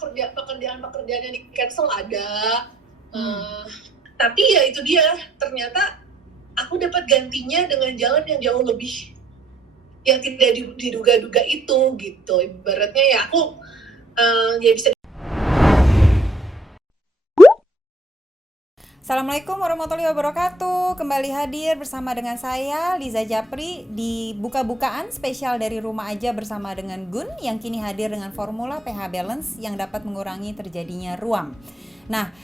pekerjaan yang di cancel ada. Tapi ya itu dia, ternyata aku dapat gantinya dengan jalan yang jauh lebih yang tidak diduga-duga itu gitu. Ibaratnya ya aku ya bisa. Assalamualaikum warahmatullahi wabarakatuh. Kembali hadir bersama dengan saya Liza Japri di buka-bukaan spesial dari rumah aja bersama dengan Gun yang kini hadir dengan formula pH balance yang dapat mengurangi terjadinya ruam. Nah,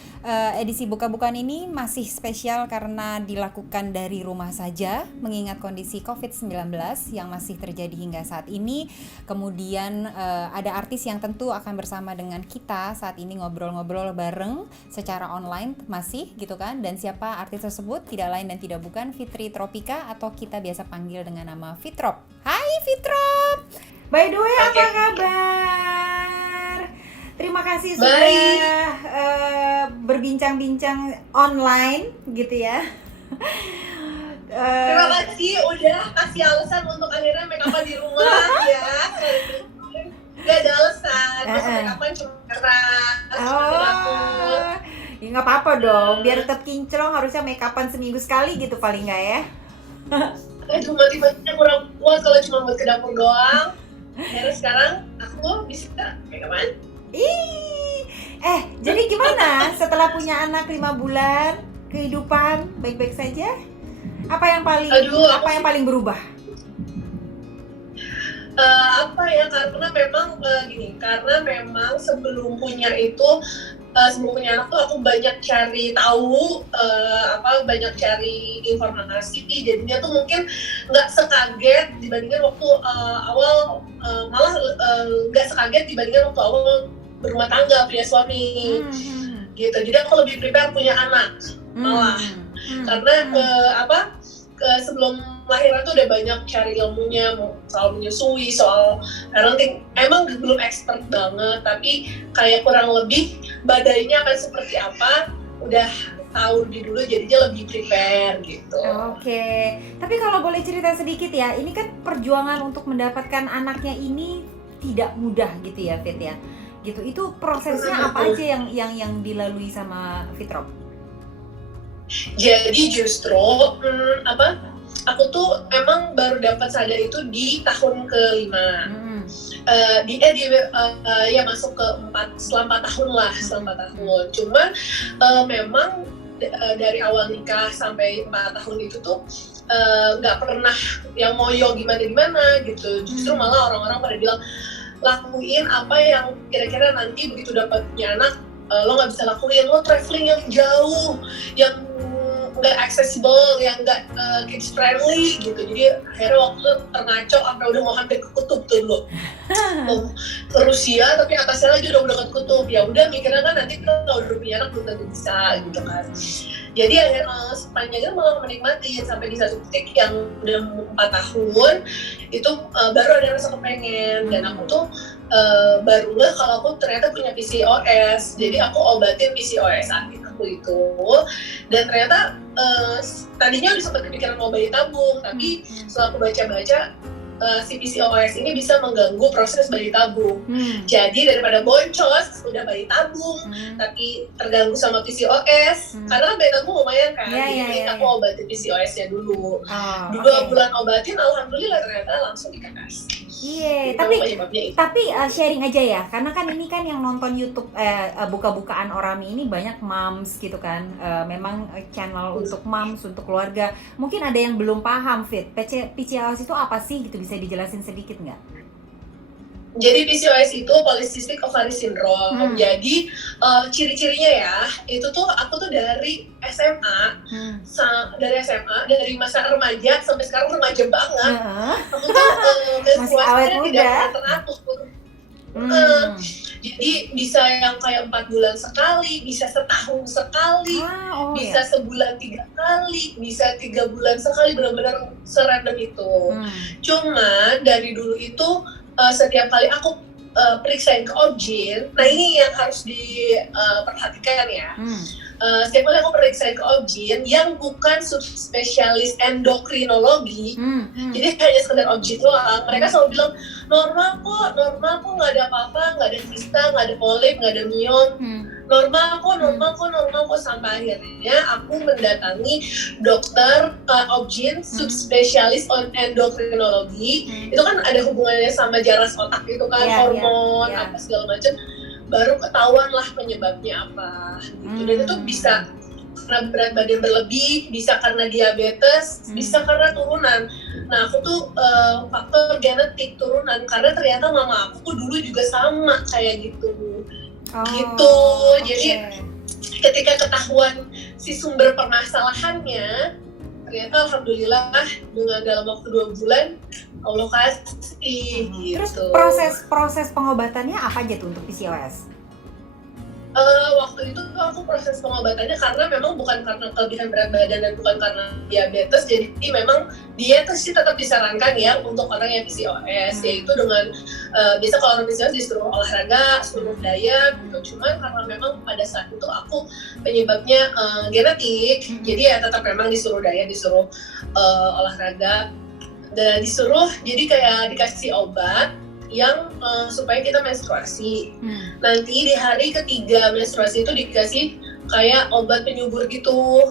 edisi buka-bukaan ini masih spesial karena dilakukan dari rumah saja mengingat kondisi COVID-19 yang masih terjadi hingga saat ini. Kemudian ada artis yang tentu akan bersama dengan kita saat ini ngobrol-ngobrol bareng secara online masih gitu kan. Dan siapa artis tersebut? Tidak lain dan tidak bukan Fitri Tropika atau kita biasa panggil dengan nama Fitrop. Hai Fitrop. By the way, apa kabar? Terima kasih sudah berbincang-bincang online gitu ya. Terima kasih udah kasih alasan untuk akhirnya make up di rumah ya. Gak ada alasan, terus make up cuma keras. Ya nggak apa-apa dong, biar tetap kinclong harusnya make upan seminggu sekali gitu paling nggak ya. Aduh, motivasinya kurang kuat kalau cuma buat ke dapur doang. Akhirnya sekarang aku bisa make upan. Jadi gimana setelah punya anak 5 bulan, kehidupan baik-baik saja? Apa yang paling berubah? Karena memang sebelum punya anak tuh aku banyak cari tahu, banyak cari informasi, jadinya tuh mungkin nggak sekaget dibandingkan waktu awal, malah nggak sekaget dibandingkan waktu awal berumah tangga punya suami, gitu. Jadi aku lebih prepare punya anak malah, karena sebelum lahiran tuh udah banyak cari ilmunya, soal menyusui, soal parenting. Emang belum expert banget, tapi kayak kurang lebih badainya akan seperti apa, udah tahu dulu, jadinya lebih prepare gitu. Oke. Tapi kalau boleh cerita sedikit ya, ini kan perjuangan untuk mendapatkan anaknya ini tidak mudah gitu ya, Fit ya. Gitu. Itu prosesnya apa aja yang dilalui sama Fitrop? Jadi justru aku tuh emang baru dapat sadar itu di tahun ke-5. Masuk ke 4, setelah 4 tahun lah, setelah 4 tahun. Cuman memang dari awal nikah sampai 4 tahun itu tuh nggak pernah yang ngoyo gimana gitu. Justru malah orang-orang pada bilang, lakuin apa yang kira-kira nanti begitu dapat punya anak lo nggak bisa lakuin, lo traveling yang jauh, yang nggak accessible, yang nggak kids friendly gitu. Jadi akhirnya waktu itu terngacau sampai udah mau hampir ke kutub tuh dulu. Ke Rusia, tapi atasnya lagi udah ke kutub. Ya udah mikirnya kan nanti kalau udah punya anak belum tentu bisa gitu kan. Jadi akhirnya sepanjangnya malah menikmati sampai di satu titik yang udah 4 tahun itu baru ada rasa kepengen, dan aku tuh baru nggak kalau aku ternyata punya PCOS. Jadi aku obatin PCOS aku itu, dan ternyata tadinya udah sempat kepikiran mau bayi tabung, tapi setelah aku baca-baca si PCOS ini bisa mengganggu proses bayi tabung. Jadi daripada boncos udah bayi tabung tapi terganggu sama PCOS, karena bayi tabung lumayan kan. Jadi aku obatin PCOS-nya dulu. 2 bulan obatin, alhamdulillah ternyata langsung dikasih. Iya, tapi sharing aja ya, karena kan ini kan yang nonton YouTube buka-bukaan Orami ini banyak moms gitu kan, memang channel untuk moms, untuk keluarga. Mungkin ada yang belum paham, Fit, PCOS itu apa sih gitu, bisa dijelasin sedikit nggak? Jadi PCOS itu Polycystic Ovary Syndrome. Jadi ciri-cirinya ya, itu tuh aku tuh dari SMA, dari masa remaja sampai sekarang remaja banget. Aku tuh menstruasinya tidak pernah teratur. Jadi bisa yang kayak 4 bulan sekali, bisa setahun sekali, bisa sebulan 3 kali, bisa 3 bulan sekali, benar-benar serandom itu. Cuma dari dulu itu setiap kali aku periksain ke objin. Nah ini yang harus diperhatikan ya. Setiap kali aku periksain ke objin yang bukan subspesialis endokrinologi, jadi hanya sekedar objin doang, mereka selalu bilang normal kok, nggak ada apa-apa, nggak ada kista, nggak ada polip, nggak ada miom, normal kok, sampai akhirnya aku mendatangi dokter objin subspesialis endokrinologi. Itu kan ada hubungannya sama jaras otak itu kan, hormon apa segala macam, baru ketahuan lah penyebabnya apa gitu. Dan itu bisa karena berat badan berlebih, bisa karena diabetes, bisa karena turunan. Nah aku tuh faktor genetik turunan, karena ternyata mama aku dulu juga sama kayak gitu. Gitu. Jadi ketika ketahuan si sumber permasalahannya, ternyata alhamdulillah dengan dalam waktu 2 bulan Allah kasih gitu. Terus proses pengobatannya apa aja tuh untuk PCOS? Waktu itu aku proses pengobatannya karena memang bukan karena kelebihan berat badan dan bukan karena diabetes, jadi memang diet sih tetap disarankan ya untuk orang yang PCOS, yaitu dengan biasa kalau orang PCOS disuruh olahraga, suruh diet gitu. Cuman karena memang pada saat itu aku penyebabnya genetik, jadi ya tetap memang disuruh diet, disuruh olahraga, dan disuruh jadi kayak dikasih obat yang supaya kita menstruasi. Nanti di hari ketiga menstruasi itu dikasih kayak obat penyubur gitu.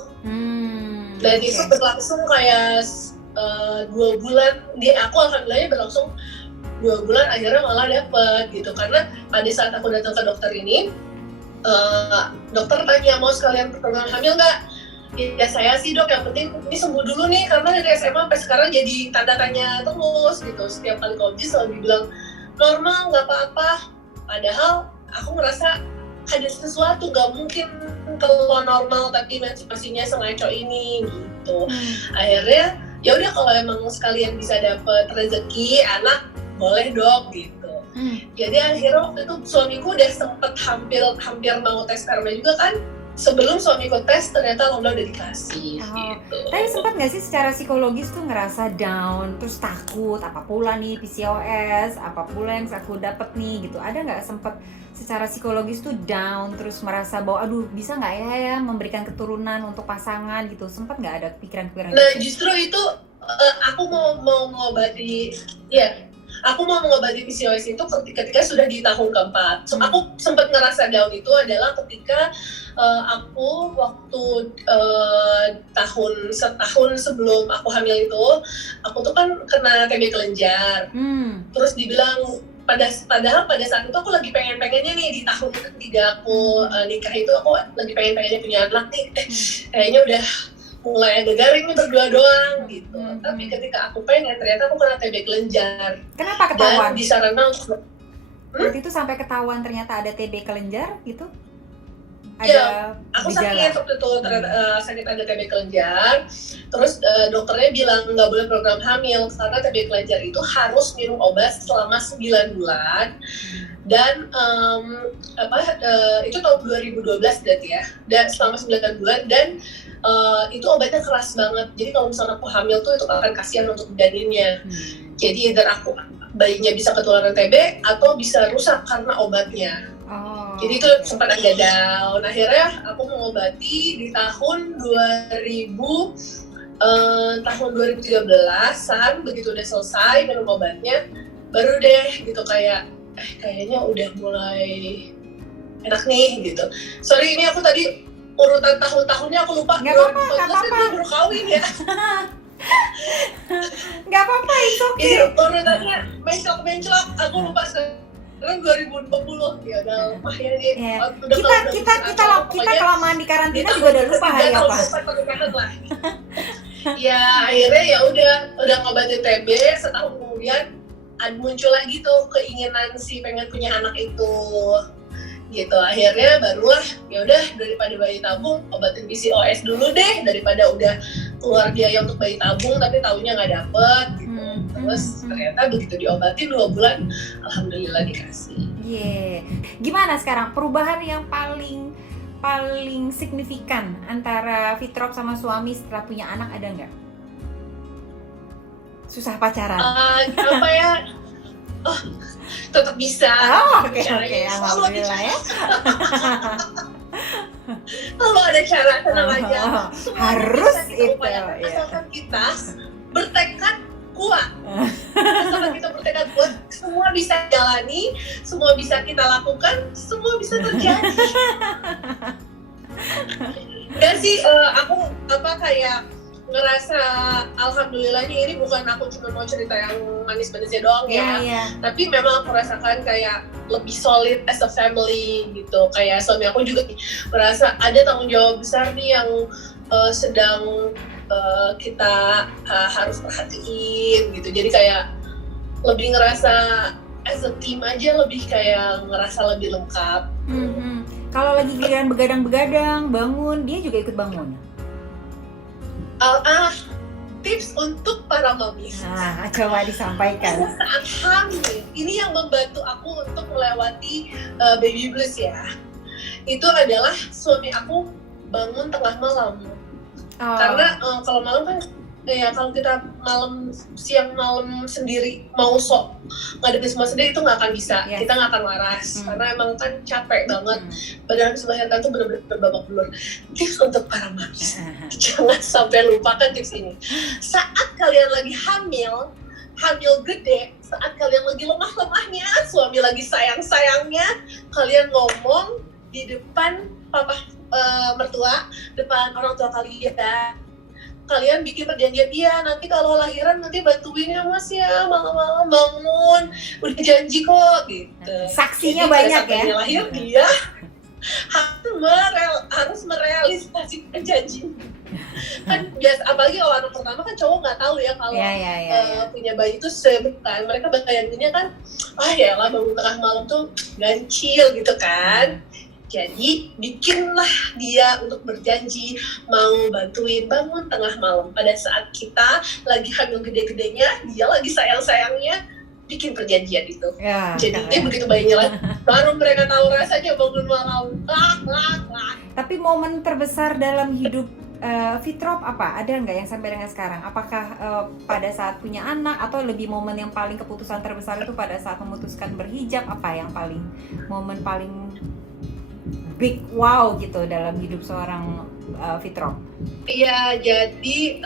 Dan itu berlangsung kayak 2 bulan. Aku alhamdulillahnya berlangsung 2 bulan, akhirnya malah dapet gitu. Karena pada saat aku datang ke dokter ini, dokter tanya mau sekalian program hamil nggak? Ya saya sih dok, yang penting ini sembuh dulu nih, karena dari SMA sampai sekarang jadi tanda tanya terus gitu. Setiap kali COVID selalu dibilang normal, nggak apa-apa. Padahal aku ngerasa ada sesuatu, nggak mungkin kalau normal tapi menstruasinya sengaco ini gitu. Akhirnya ya udah, kalau emang sekalian bisa dapet rezeki anak boleh dok gitu. Jadi akhirnya waktu itu suamiku udah sempet hampir mau tes sperma juga kan. Sebelum suamiku tes ternyata alhamdulillah udah dikasih gitu. Tapi sempat nggak sih secara psikologis tuh ngerasa down, terus takut apa pula nih PCOS, apa pula yang aku dapat nih gitu? Ada nggak sempat secara psikologis tuh down, terus merasa bahwa aduh bisa nggak ya memberikan keturunan untuk pasangan gitu? Sempat nggak ada pikiran-pikiran? Nah justru itu aku mau mengobati PCOS itu ketika sudah di tahun keempat. So, aku sempat ngerasa down itu adalah ketika aku waktu setahun sebelum aku hamil itu, aku tuh kan kena TB kelenjar. Terus dibilang padahal pada saat itu aku lagi pengennya nih, di tahun ketiga aku nikah itu aku lagi pengennya punya anak nih. Kayaknya udah mulai ada garing nih berdua doang gitu. Tapi ketika aku pengen, ternyata aku kena TB kelenjar. Kenapa ketahuan? Dan disarankan untuk waktu itu sampai ketahuan ternyata ada TB kelenjar gitu? Iya, aku sakit waktu itu, sakit ada TB kelenjar. Terus dokternya bilang nggak boleh program hamil karena TB kelenjar itu harus minum obat selama 9 bulan. Dan itu tahun 2012 berarti ya. Dan selama 9 bulan, dan itu obatnya keras banget. Jadi kalau misalnya aku hamil tuh itu akan kasihan untuk janinnya. Jadi either bayinya bisa ketularan TB atau bisa rusak karena obatnya. Jadi itu sempat agak down. Akhirnya aku mengobati di tahun 2013-an, begitu udah selesai minum obatnya, baru deh gitu kayak kayaknya udah mulai enak nih gitu. Sorry, ini aku tadi urutan tahun-tahunnya aku lupa. Nggak apa-apa. Baru kawin ya. Nggak apa-apa, itu oke. Urutannya menclok, aku lupa sekarang 2020 ya, udah lumayan nih. Kita kelamaan di karantina juga udah lupa hari apa. Ya akhirnya ya udah ngobatin TB, setahun kemudian muncul lagi tuh keinginan si pengen punya anak itu gitu. Akhirnya barulah ya udah, daripada bayi tabung obatin PCOS dulu deh, daripada udah keluar biaya untuk bayi tabung tapi taunya nggak dapet gitu. Terus ternyata begitu diobatin 2 bulan alhamdulillah dikasih. Gimana sekarang perubahan yang paling signifikan antara Fitrop sama suami setelah punya anak, ada nggak? Susah pacaran? Apa ya? tetap bisa. Oke, alhamdulillah ya. Kalau ada cara, tenang aja. Harus bisa kita itu, upayakan, ya. asalkan kita bertekad kuat. Asalkan kita bertekad kuat, semua bisa jalani, semua bisa kita lakukan, semua bisa terjadi. Dan sih aku kayak ngerasa alhamdulillahnya ini bukan aku cuma mau cerita yang manis-manisnya doang ya. Tapi memang aku rasakan kayak lebih solid as a family gitu. Kayak suami aku juga merasa ada tanggung jawab besar nih yang sedang kita harus perhatiin gitu. Jadi kayak lebih ngerasa as a team aja, lebih kayak ngerasa lebih lengkap. Kalau lagi giliran begadang-begadang bangun, dia juga ikut bangun. Tips untuk para mamis. Coba disampaikan. Saat hamil, ini yang membantu aku untuk melewati baby blues ya. Itu adalah suami aku bangun tengah malam. Karena kalau malam kan ya kalau kita siang malam sendiri mau sok ngadepin semua sendiri itu nggak akan bisa. Kita nggak akan waras karena emang kan capek banget. Badan habis melahirkan tuh benar-benar babak belur. Tips untuk para mamis, jangan sampai lupakan tips ini. Saat kalian lagi hamil gede, saat kalian lagi lemah-lemahnya, suami lagi sayang-sayangnya, kalian ngomong di depan papa mertua, depan orang tua kalian bikin perjanjian, iya nanti kalau lahiran nanti bantuin ya mas ya, malam-malam bangun, udah janji kok gitu. Saksinya banyak ya. Lahir dia harus merealisasi perjanjian. Kan biasa, apalagi kalau anak pertama kan cowok nggak tahu ya kalau punya bayi itu sebutan, mereka bayanginnya kan yalah bangun tengah malam tuh gancil gitu kan. Jadi bikinlah dia untuk berjanji mau bantuin bangun tengah malam. Pada saat kita lagi hamil gede-gedenya, dia lagi sayang-sayangnya, bikin perjanjian itu. Jadi begitu bayinya lahir, baru mereka tahu rasanya bangun malam. Tapi momen terbesar dalam hidup Fitrop apa? Ada nggak yang sampai dengan sekarang? Apakah pada saat punya anak atau lebih momen yang paling keputusan terbesar itu pada saat memutuskan berhijab? Apa yang momen paling big wow gitu dalam hidup seorang Fitrop? Iya, jadi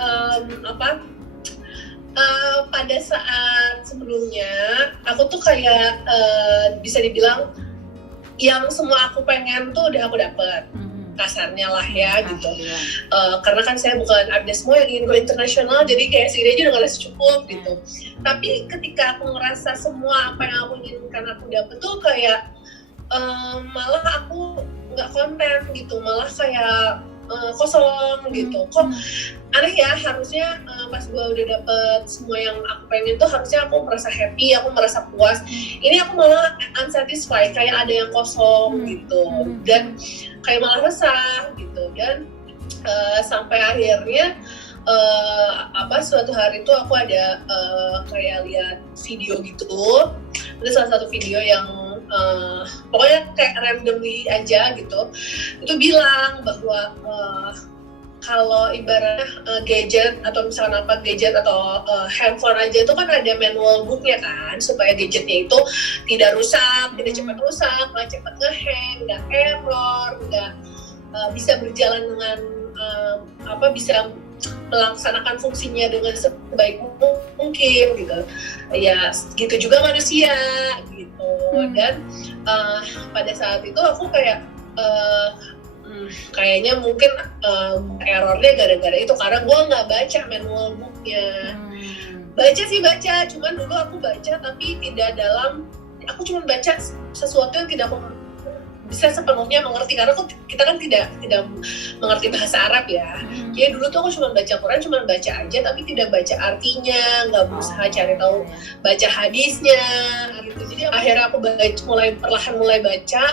pada saat sebelumnya aku tuh kayak bisa dibilang yang semua aku pengen tuh udah aku dapet, kasarnya lah ya gitu. Karena kan saya bukan artis semua yang ingin go internasional, jadi kayak segini aja udah ngerasa cukup gitu. Tapi ketika aku ngerasa semua apa yang aku inginkan aku dapet tuh kayak malah aku nggak konten gitu, malah kayak kosong gitu. Kok aneh ya, harusnya pas gue udah dapet semua yang aku pengen tuh harusnya aku merasa happy, aku merasa puas. Ini aku malah unsatisfied, kayak ada yang kosong gitu, dan kayak malah resah gitu. Dan sampai akhirnya suatu hari tuh aku ada kayak lihat video gitu. Ada salah satu video yang pokoknya kayak randomly aja gitu, itu bilang bahwa kalau ibaratnya gadget atau misalnya gadget atau handphone aja itu kan ada manual booknya kan, supaya gadgetnya itu tidak rusak, tidak cepat rusak, nggak cepat ngehang, nggak error, nggak bisa berjalan dengan bisa melaksanakan fungsinya dengan sebaik mungkin gitu. Ya gitu juga manusia gitu. Dan pada saat itu aku kayak kayaknya mungkin errornya gara-gara itu, karena gue nggak baca manual booknya. Baca, cuman dulu aku baca tapi tidak dalam, aku cuma baca sesuatu yang tidak bisa sepenuhnya mengerti, karena kita kan tidak mengerti bahasa Arab ya. Jadi dulu tuh aku cuma baca Quran, cuma baca aja tapi tidak baca artinya, nggak berusaha cari tahu baca hadisnya gitu. Jadi akhirnya aku perlahan mulai baca,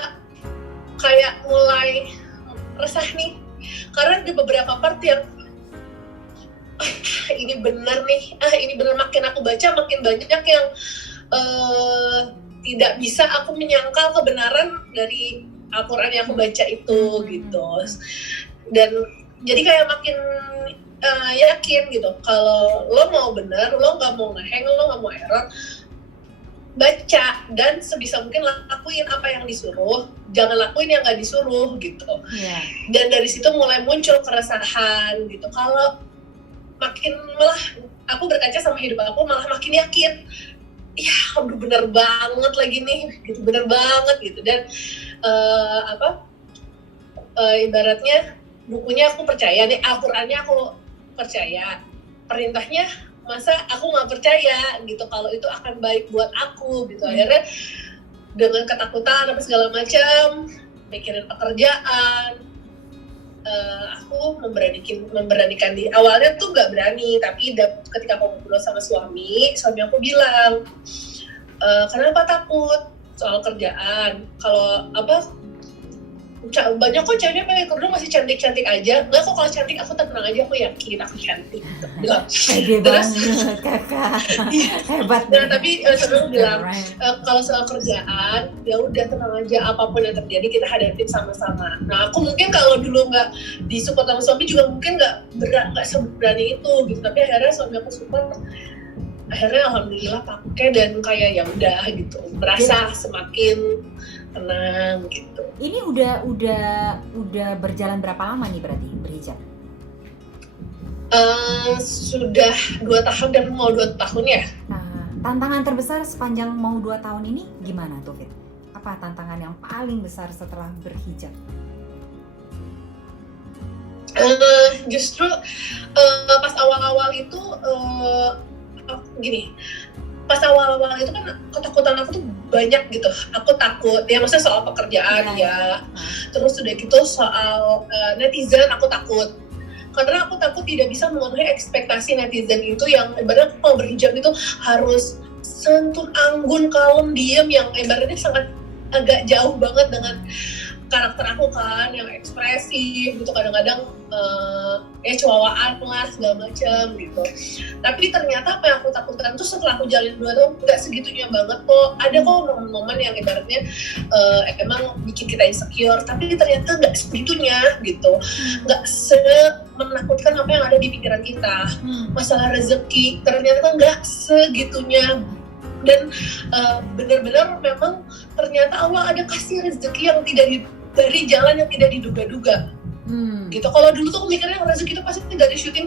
kayak mulai resah nih, karena ada beberapa part yang ini benar nih, ini benar, makin aku baca makin banyak yang tidak bisa aku menyangkal kebenaran dari Al-Quran yang aku baca itu gitu. Dan jadi kayak makin yakin gitu, kalau lo mau benar, lo nggak mau ngehang, lo nggak mau error, baca dan sebisa mungkin lakuin apa yang disuruh, jangan lakuin yang nggak disuruh gitu. Iya. Dan dari situ mulai muncul keresahan gitu. Kalau makin malah aku berkaca sama hidup aku malah makin yakin, ya aduh bener banget lagi nih, gitu, bener banget gitu. Dan ibaratnya bukunya aku percaya nih, Al-Qur'annya aku percaya, perintahnya masa aku nggak percaya gitu kalau itu akan baik buat aku gitu. Akhirnya dengan ketakutan apa segala macam, mikirin pekerjaan, aku memberanikan di awalnya tuh nggak berani, tapi ketika aku ngobrol sama suami aku bilang, kenapa takut soal kerjaan? Kalau banyak kok ceweknya pengen kerja masih cantik-cantik aja. Nggak kok, kalau cantik aku tenang aja, aku yakin aku cantik gitu. Bilang. Pede banget kakak. Hebat. Nah tapi sebelum bilang kalau soal kerjaan ya udah tenang aja, apapun yang terjadi kita hadapin sama-sama. Nah aku mungkin kalau dulu nggak disupport sama suami juga mungkin nggak seberani itu gitu. Tapi akhirnya suami aku support. Akhirnya alhamdulillah pakai dan kayak ya udah gitu, berasa semakin tenang gitu. Ini udah berjalan berapa lama nih berarti berhijab? Sudah 2 tahun dan mau 2 tahun ya. Nah, tantangan terbesar sepanjang mau 2 tahun ini gimana tuh Fit? Apa tantangan yang paling besar setelah berhijab? Justru pas awal-awal itu gini, pas awal-awal itu kan ketakutan aku tuh banyak gitu. Aku takut, ya maksudnya soal pekerjaan ya. Terus udah gitu soal netizen aku takut. Karena aku takut tidak bisa memenuhi ekspektasi netizen itu yang ibaratnya kalau berhijab itu harus santun, anggun, kalem, diem, yang ibaratnya sangat agak jauh banget dengan karakter aku kan, yang ekspresif gitu, kadang-kadang cuawaan lah segala macam gitu. Tapi ternyata apa yang aku takutkan tuh setelah aku jalin 2 tahun nggak segitunya banget kok. Ada kok momen-momen yang ibaratnya emang bikin kita insecure, tapi ternyata nggak segitunya gitu, nggak menakutkan apa yang ada di pikiran kita. Masalah rezeki ternyata nggak segitunya. Dan benar-benar memang ternyata Allah ada kasih rezeki yang dari jalan yang tidak diduga-duga. Gitu. Kalau dulu tuh aku mikirnya rezeki itu pasti dari syuting.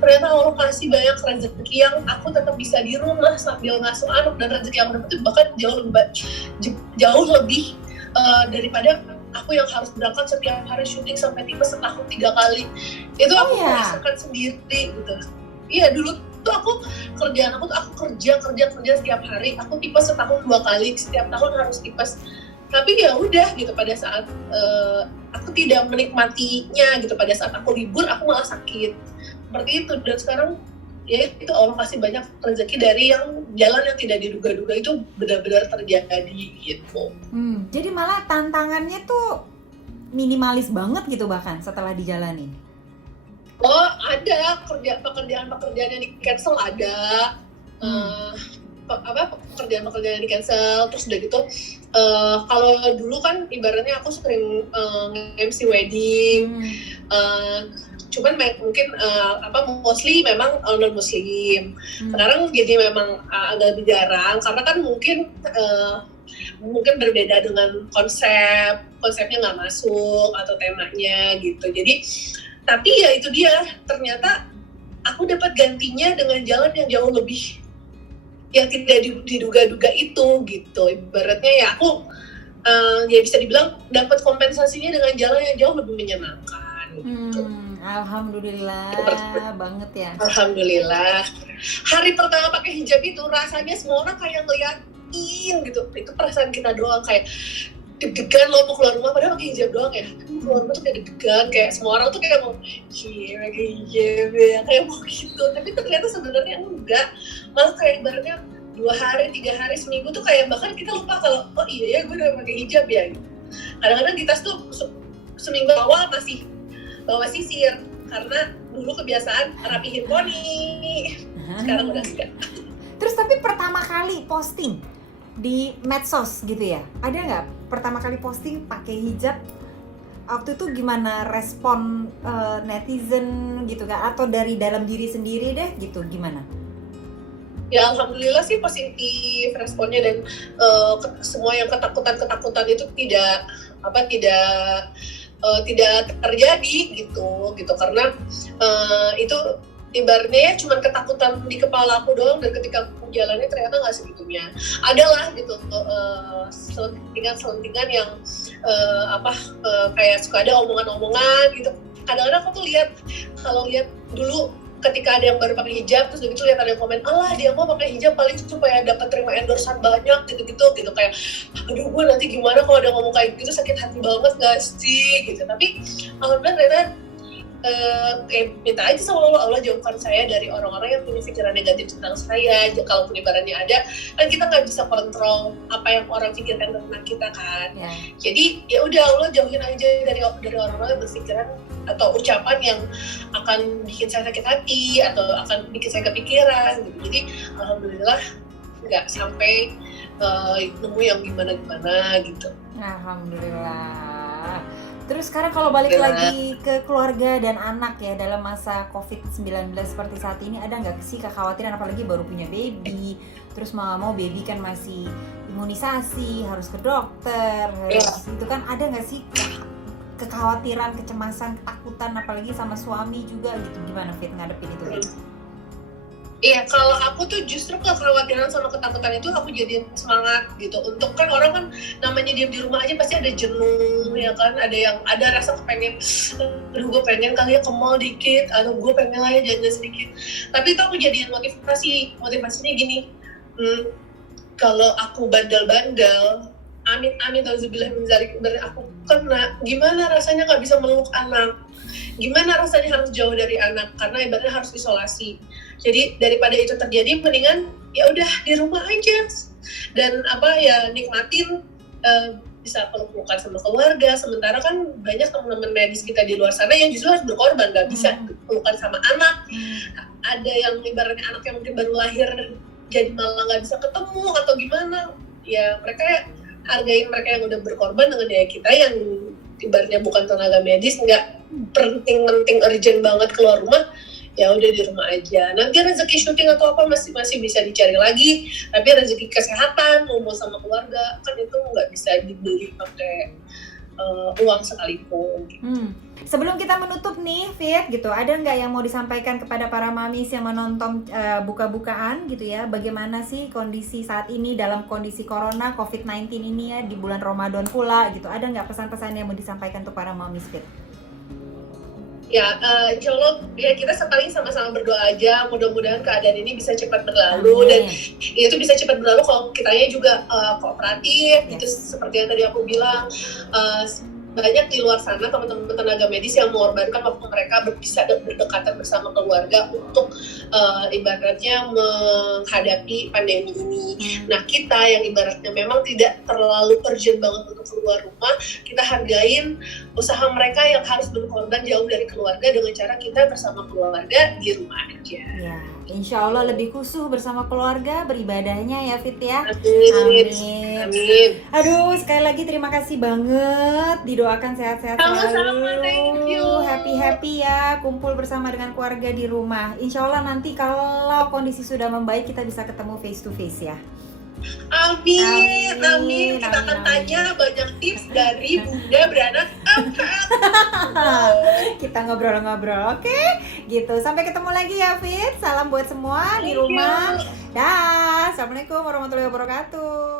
Ternyata Allah kasih banyak rezeki yang aku tetap bisa di rumah sambil ngasuh anak, dan rezeki yang aku dapat itu bahkan jauh lebih daripada aku yang harus berangkat setiap hari syuting sampai tipes setahun 3 kali. Itu aku merasakan sendiri gitu. Iya, dulu tuh aku kerja setiap hari. Aku tipes setahun 2 kali, setiap tahun harus tipes. Tapi ya udah gitu, pada saat aku tidak menikmatinya gitu, pada saat aku libur aku malah sakit. Seperti itu. Dan sekarang ya itu Allah kasih banyak rezeki dari yang jalan yang tidak diduga-duga itu benar-benar terjadi gitu. Jadi malah tantangannya tuh minimalis banget gitu bahkan setelah dijalani. Oh, ada pekerjaan yang di cancel ada. Pekerjaan yang di cancel, terus udah gitu kalau dulu kan ibaratnya aku sering MC wedding, cuman mungkin mostly memang non muslim. Sekarang jadi memang agak lebih jarang karena kan mungkin berbeda dengan konsepnya nggak masuk atau temanya gitu. Jadi tapi ya itu dia, ternyata aku dapat gantinya dengan jalan yang jauh lebih yang tidak diduga-duga itu gitu. Ibaratnya ya aku ya bisa dibilang dapat kompensasinya dengan jalan yang jauh lebih menyenangkan gitu. Alhamdulillah banget ya. Alhamdulillah. Hari pertama pakai hijab itu rasanya semua orang kayak ngeliatin gitu. Itu perasaan kita doang, kayak deg-degan lo mau keluar rumah padahal pakai hijab doang ya. Keluar rumah tuh kayak deg-degan, kayak semua orang tuh kayak mau pakai hijab ya, kayak mau gitu. Tapi ternyata sebenarnya enggak. Malah kayak ibaratnya 2 hari, 3 hari, seminggu tuh kayak bahkan kita lupa kalau oh iya ya gue udah pakai hijab ya gitu. Kadang-kadang di tas tuh seminggu awal masih bawa sisir karena dulu kebiasaan rapihin poni. Sekarang udah enggak. Terus tapi pertama kali posting di medsos gitu ya, ada nggak pertama kali posting pakai hijab waktu itu gimana respon netizen gitu kan, atau dari dalam diri sendiri deh gitu, gimana? Ya alhamdulillah sih positif responnya, dan semua yang ketakutan itu tidak terjadi gitu karena itu ibaratnya ya cuma ketakutan di kepala aku doang, dan ketika aku jalannya ternyata nggak segitunya. Adalah gitu selentingan yang kayak suka ada omongan-omongan gitu. Kadang-kadang aku tuh lihat dulu ketika ada yang baru pakai hijab, terus begitu lihat ada yang komen, alah dia mau pakai hijab paling supaya dapat terima endorsan banyak gitu kayak, aduh gue nanti gimana kalau ada ngomong kayak gitu, sakit hati banget gak sih gitu. Tapi alhamdulillah ternyata minta aja sama Allah jauhkan saya dari orang-orang yang punya pikiran negatif tentang saya. Kalau penyebarannya ada, kan kita nggak bisa kontrol apa yang orang pikirkan tentang kita kan. Jadi ya udah, Allah jauhin aja dari orang-orang yang berpikiran atau ucapan yang akan bikin saya sakit hati atau akan bikin saya kepikiran gitu. Jadi alhamdulillah nggak sampai nemu yang gimana gitu. Alhamdulillah. Terus sekarang kalau balik lagi ke keluarga dan anak ya, dalam masa COVID-19 seperti saat ini, ada nggak sih kekhawatiran, apalagi baru punya baby, terus mau baby kan masih imunisasi, harus ke dokter, itu kan, ada nggak sih kekhawatiran, kecemasan, ketakutan, apalagi sama suami juga gitu? Gimana Fit ngadepin itu? Iya, kalau aku tuh justru kekhawatiran sama ketakutan itu aku jadiin semangat gitu. Untuk kan orang kan namanya diam di rumah aja pasti ada jenuh ya kan, ada rasa kepengen, aduh gue pengen kali ya ke mall dikit, aduh gue pengen lah ya jalan sedikit. Tapi itu aku jadiin motivasinya gini, kalau aku bandel-bandel, amin auzubillah min dzalik, aku kena, gimana rasanya nggak bisa meluk anak, gimana rasanya harus jauh dari anak karena ibaratnya harus isolasi. Jadi daripada itu terjadi, mendingan ya udah di rumah aja dan nikmatin bisa peluk-pelukan sama keluarga. Sementara kan banyak teman-teman medis kita di luar sana yang justru harus berkorban, nggak bisa pelukan sama anak. Ada yang ibaratnya anak yang mungkin baru lahir jadi malah nggak bisa ketemu atau gimana. Ya mereka hargain mereka yang udah berkorban dengan ya kita yang ibaratnya bukan tenaga medis, nggak penting urgent banget keluar rumah. Ya udah di rumah aja. Nanti rezeki syuting atau apa masih bisa dicari lagi. Tapi rezeki kesehatan, ngumpul sama keluarga kan itu nggak bisa dibeli pakai uang sekalipun. Sebelum kita menutup nih, Fit, gitu, ada nggak yang mau disampaikan kepada para mamis yang menonton buka-bukaan gitu ya? Bagaimana sih kondisi saat ini dalam kondisi corona COVID-19 ini ya, di bulan Ramadan pula gitu? Ada nggak pesan-pesan yang mau disampaikan untuk para mamis, Fit? Ya, insya Allah ya kita paling sama-sama berdoa aja, mudah-mudahan keadaan ini bisa cepat berlalu. Dan itu bisa cepat berlalu kalau kitanya juga kooperatif gitu, seperti yang tadi aku bilang. Banyak di luar sana teman-teman tenaga medis yang mengorbankan waktu mereka bisa berdekatan bersama keluarga untuk ibaratnya menghadapi pandemi ini. Nah kita yang ibaratnya memang tidak terlalu urgent banget untuk keluar rumah, kita hargain usaha mereka yang harus berkorban jauh dari keluarga dengan cara kita bersama keluarga di rumah aja. Ya, insya Allah lebih khusyuk bersama keluarga beribadahnya ya Fit ya. Amin. Aduh, sekali lagi terima kasih banget, didoakan sehat-sehat selalu. Thank you. Happy ya, kumpul bersama dengan keluarga di rumah. Insya Allah nanti kalau kondisi sudah membaik kita bisa ketemu face to face ya. Amin. Kita akan tanya banyak tips dari Bunda beranak angkat. Kita ngobrol-ngobrol, oke? Gitu. Sampai ketemu lagi ya, Fit. Salam buat semua di rumah. Dah. Assalamualaikum warahmatullahi wabarakatuh.